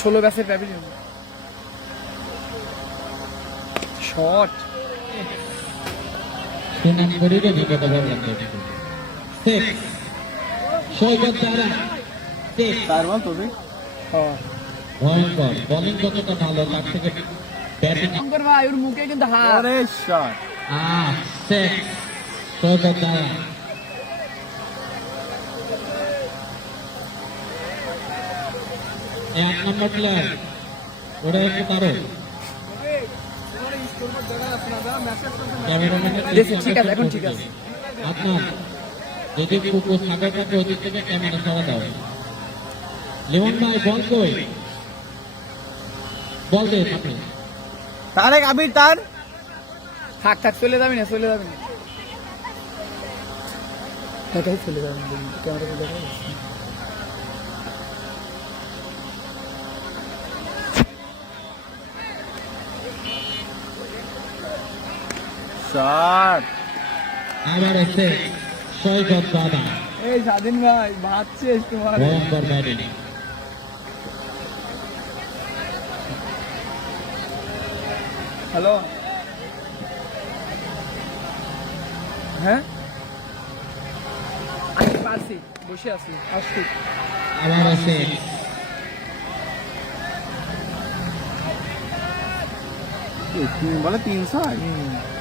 16 ব্যাসের pavilion shot সুনাম করিলে বিপদ বললাম তো সৈকত তারা তারপর তবে ভয়ঙ্কর বোলিং যতটা ভালো তার থেকে ব্যাটিং শঙ্কর ভাই ওর মুখে কিন্তু হাত আরে শট সৈকত তারা এক নম্বর প্লেয়ার ওরা একটু তারও ঠিক আছে এখন ঠিক আছে আপনার যদি কুকুর সাগর কাছে ওদিক থেকে ক্যামেরা সরা দাও লিমন ভাই বল কই বল দে আপনি তারেক আবির তার থাক থাক চলে যাবি না চলে যাবি না এটাই চলে যাবি ক্যামেরা চলে যাবে শট আবার এসে সৈকত দাদা এই স্বাধীন ভাই ভাবছিস তোমার ভয়ঙ্কর ব্যাটিং হ্যালো হ্যাঁ আমি পারছি বসে আছি আসছি আবার এসে বলে 300